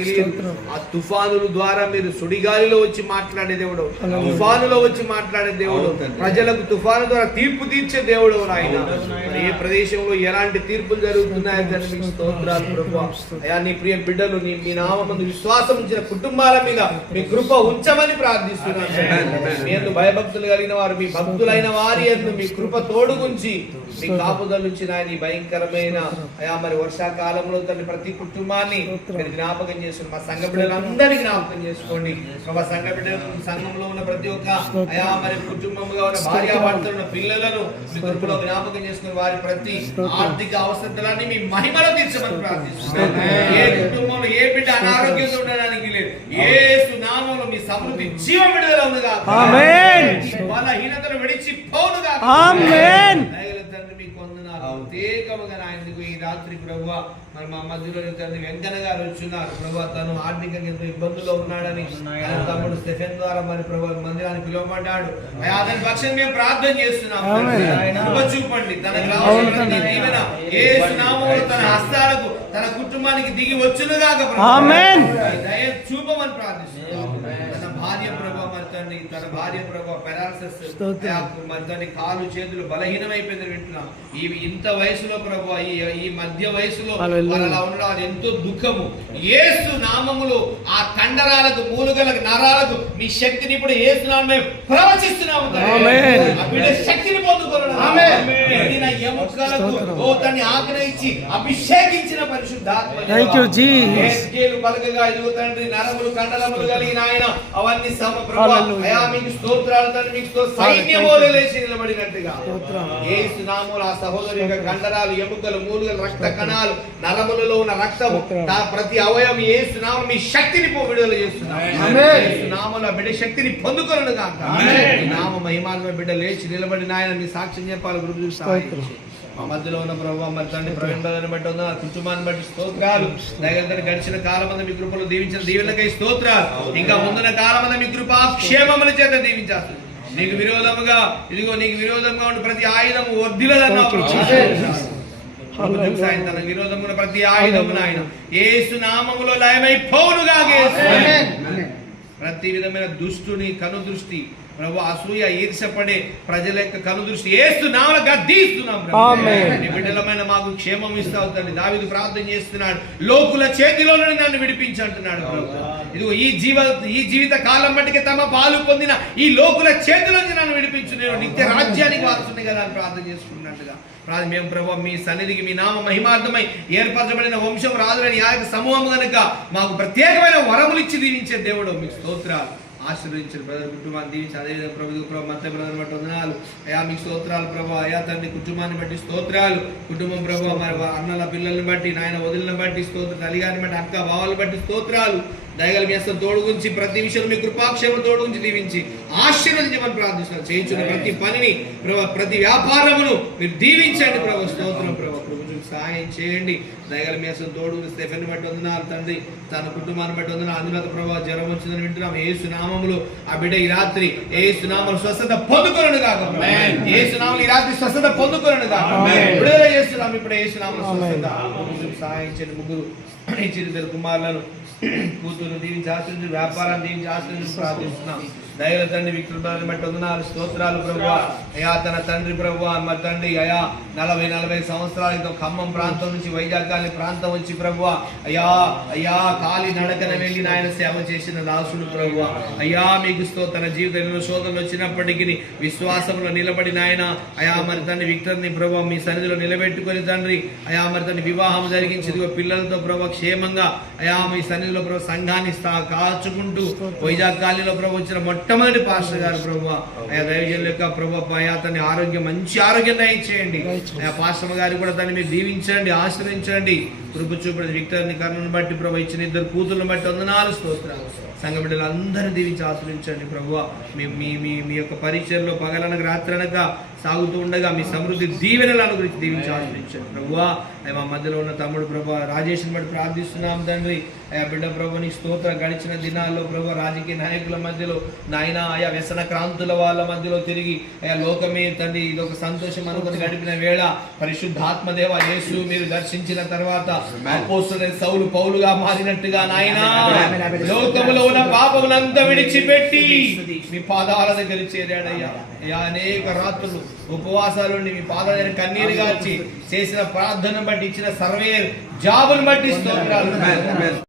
తెలియదు. ఆ తుఫానుల ద్వారా మీరు సుడిగాలిలో వచ్చి మాట్లాడే దేవుడు తుఫానులో వచ్చి మాట్లాడే దేవుడు ప్రజలకు తుఫాను ద్వారా తీర్పు తీర్చే దేవుడు నాయన మరి ఏ ప్రదేశంలో ఎలాంటి తీర్పులు జరుగుతున్నాయో తండ్రి మీకు స్తోత్రాలు ప్రభు. అయా నీ ప్రియ బిడ్డలు నీ మీ నామందు విశ్వాసం ఉంచిన కుటుంబాల మీద మీ కృప ఉంచమని ప్రార్థిస్తున్నాను భయభక్తులు కలిగిన వారు మీ భక్తులైన వారి యందు మీ కృప తోడుగుంచి మీ కాపుదలు ఉంచిన ఈ భయంకరమైన అయా మరి వర్షాకాలంలో తండ్రి ప్రతి కుటుంబాన్ని జ్ఞాపకం చేసుకుని మా సంఘ బిడ్డలందరినీ జ్ఞాపకం చేసుకోండి. మా సంఘ బిడ్డలు సంఘంలో ఉన్న ప్రతి ఒక్క అయా మరి కుటుంబంగా ఉన్న భార్య భర్తలు ఉన్న పిల్లలను మీ కృపలో జ్ఞాపకం చేసుకుని వారి ప్రతి ఆర్థిక అవసరాలన్నీ మీ మహిమలో తీర్చమని ప్రార్థిస్తున్నాను ఏ కుటుంబంలో ఏ బిడ్డ అనారోగ్యంగా ఉండడానికి లేదు ఏ సునామంలో మీ సమృద్ధి జీవం విడుదల ఉందిగా. బలహీనతను విడిచి పోనుగా. ప్రత్యేకముగా ఆయనకు ఈ రాత్రి ప్రభు మరి మా మధ్యలో తండ్రి వెంకన్న గారు వచ్చున్నారు ప్రభు తను ఆర్థికంగా ఎంతో ఇబ్బందుల్లో ఉన్నాడని తమ్ముడు స్టెఫెన్ ద్వారా మరి ప్రభు మందిరానికి పిలువబడ్డాడు. అతని పక్షం మేము ప్రార్థన చేస్తున్నాం. చూపండి. తనకు రావాల్సిన నామములో తన హస్తాలకు తన కుటుంబానికి దిగి వచ్చునుగాక ప్రభు. దయ చూపమని ప్రార్థిస్తున్నాం తన భార్య ప్రభు మరి తండ్రి తన భార్య ప్రభు పెరాలసిస్ కాలు చేతులు బలహీనమైపోయింది వింటున్నాం. ఈ ఇంత వయసులో ప్రభు ఈ ఈ మధ్య వయసులో అలా ఉండడం ఎంతో దుఃఖము. యేసు నామములో ఆ కండరాలకు మూలుగలకు నరాలకు మీ శక్తిని ఇప్పుడు యేసు నామమే ప్రవచిస్తున్నాము శక్తిని ఎముకలకు ఓ తన్ని ఆగ్రహించి అభిషేకించిన పరిశుద్ధాత్మ. Thank you, Jesus. ఏస్కేలు పలకగా ఇదిగో తండ్రి నరములు కండరములు కలిగిన ఆయన. అవన్నీ సమ ప్రభు. అయా మీకు స్తోత్రాలు తండ్రి మీకు స్తోత్ర సైన్యమో లేచి నిలబడినట్టుగా. యేసు నామములో ఆ సహోదరి యొక్క కండరాలు ఎముకలు మూలుగలు రక్త కణాలు నరములలో ఉన్న రక్తము ప్రతి అవయవం యేసు నామం మీ శక్తిని పో విడుదల చేస్తున్నాం. యేసు నామములో బిడ్డ శక్తిని పొందుకొనను ఈ నామ మహిమాత్మ బిడ్డ లేచి నిలబడిన ఆయన మీ సాక్ష్యం చెప్పాలి గురు చూసి సహాయం చేయండి. మా మధ్యలో ఉన్న ప్రభావ మరి తండ్రి ప్రవీణ్ బ్రదర్ని బట్టి ఉన్న కుటుంబాన్ని బట్టి స్తోత్రాలు. దయగంతని గడిచిన కాలం అంతా మీ కృపలో దీవించిన దీవులకై స్తోత్రాలు. ఇంకా ముందున్న కాలం అంతా మీ కృప క్షేమముల చేత దీవించారు నీకు విరోధముగా ఇదిగో నీకు విరోధంగా ఉన్న ప్రతి ఆయుధము వర్ధిలదన్నావు సాయం తన విరోధమున ప్రతి ఆయుధము నాయన యేసు నామములో లయమైపోవునుగా ప్రతి విధమైన దుష్టుని కనుదృష్టి ప్రభు అసూయ ఈర్షపడే ప్రజల యొక్క కనుదృష్టి ఏసు నామల గద్దీస్తున్నాం. నీ బిడ్డలమైన మాకు క్షేమం ఇస్తావు తండ్రి. దావిదు ప్రార్థన చేస్తున్నాడు. లోకుల చేతిలో నన్ను విడిపించి అంటున్నాడు ఇదిగో ఈ జీవ ఈ జీవిత కాలం మట్టికి తమ పాలు పొందిన ఈ లోకుల చేతిలో నన్ను విడిపించు నేను నిత్య రాజ్యానికి వారసుని కదా అని ప్రార్థన చేసుకున్నట్టుగా. మేము ప్రభు మీ సన్నిధికి మీ నామ మహిమార్థమై ఏర్పరచబడిన వంశం రాజులని ఆ యొక్క సమూహం కనుక మాకు ప్రత్యేకమైన వరములు ఇచ్చి దీవించే దేవుడు. మీకు స్తోత్రాలు. ఆశీర్వదించిన బ్రదర్ కుటుంబాన్ని దీవించి అదేవిధంగా ప్రభు ప్రభు మత బ్రదర్ బట్టి వందనాలు. అయా మీకు స్తోత్రాలు ప్రభు అయా తండ్రి కుటుంబాన్ని బట్టి స్తోత్రాలు. కుటుంబం ప్రభు మరి అన్నల పిల్లల్ని బట్టి నాయన వదిలిన బట్టి స్తోత్ర తల్లిగారిని బట్టి అక్క భావాలను బట్టి స్తోత్రాలు. దయగల మీ అసలు తోడుగుంచి ప్రతి విషయంలో మీ కృపాక్షేమం తోడుగుంచి దీవించి ఆశీర్వదించమని ప్రార్థిస్తున్నాను చేయించిన ప్రతి పనిని ప్రభా ప్రతి వ్యాపారమును మీరు దీవించండి ప్రభు. స్తోత్రం ప్రభు ప్రభు సహాయం చేయండి. దయగల మీ అసలు తోడు స్టెఫెన్ బట్టి వందనాలు తండ్రి. తన కుటుంబాన్ని బట్టి వందనాలు. అందులో ప్రభావ జ్వరం వచ్చిందని వింటున్నాం. ఏ సునామములు ఆ బిడ్డ ఈ రాత్రి ఏ సునామలు స్వస్థత పొందుకొనను కాక ఏ సునామలు ఈ రాత్రి స్వస్థత పొందుకొనను కాక విడుదల చేస్తున్నాం ఇప్పుడు ఏ సునామలు స్వస్థత. ముగ్గురు సహాయం చేయండి. ముగ్గురు ఇచ్చిన ఇద్దరు కుమారులను కూతురు దీవించి ఆశ్రయించి వ్యాపారాన్ని దీవించి ఆశ్రయించి ప్రార్థిస్తున్నాం. దైవ తండ్రి విక్రమాన్ని బట్టి వందనాలు స్తోత్రాలు ప్రభు అయా తన తండ్రి ప్రభు మరి తండ్రి అయా నలభై నలభై సంవత్సరాల క్రితం ఖమ్మం ప్రాంతం నుంచి వైజాగ్ ప్రాంతం వచ్చి ప్రభు అయ్యా అయ్యా కాలి నడకన వెళ్ళి నాయన సేవ చేసిన దాసుడు ప్రభు అయ్యా మీకు స్తో తన జీవితంలో శోధనలు వచ్చినప్పటికీ విశ్వాసంలో నిలబడి నాయన. అయా మరి తండ్రి విక్టర్ని ప్రభు మీ సన్నిధిలో నిలబెట్టుకొని తండ్రి. అయా మరి తండ్రి వివాహం జరిగించి పిల్లలతో ప్రభు క్షేమంగా. అయా మీ సన్నిధిలో ప్రభు సంఘాన్ని కాచుకుంటూ వైజాగ్ కాలిలో ప్రభు వచ్చిన మొట్టమొదటి పాస్టర్ గారు ప్రభు అయా దైవజనుల యొక్క ప్రభు అయా తన ఆరోగ్యం మంచి ఆరోగ్యం దయచేయండి. ఆ పాస్టర్ గారు కూడా తను మీరు దీవించండి ఆశ్రయించండి. కృప చూపడి విక్టర్ని కర్ణను బట్టి ప్రభు ఇచ్చిన ఇద్దరు కూతుర్ని బట్టి వందనాలు స్తోత్రాలు. సంఘ బిడ్డలందరూ దీవించి ఆశ్రయించండి ప్రభు మీ మీ మీ మీ యొక్క పరిచయంలో పగలనక రాత్రనక సాగుతూ ఉండగా మీ సమృద్ధి దీవెనలను గురించి దీవించి ఆశ్రయించండి ప్రభువా. అయ్యా మా మధ్యలో ఉన్న తమ్ముడు ప్రభు రాజేష్ని బట్టి ప్రార్థిస్తున్నాం తండ్రి. అయ్యా బిడ్డ ప్రభు నీ స్తోత్ర. గడిచిన దినాల్లో ప్రభు రాజకీయ నాయకుల మధ్యలో నాయన ఆయా వ్యసన క్రాంతుల వాళ్ళ మధ్యలో తిరిగి అయ్యా లోకమే తండ్రి ఇది ఒక సంతోషం అనుకుని గడిపిన వేళ పరిశుద్ధాత్మదేవ యేసు మీరు దర్శించిన తర్వాత సౌలు పౌలుగా మారినట్టుగా నాయన లోకములో ఉన్న పాపమునంతా విడిచిపెట్టి మీ పాదాల దగ్గర చేరాడయ్యా. అయ్యా అనేక రాత్రులు ఉపవాసాలుండి మీ పాదాల దగ్గర కన్నీరుగా వచ్చి చేసిన ప్రార్థన బట్టి ఇచ్చిన సర్వే జాబును బట్టి స్తోత్రాలు.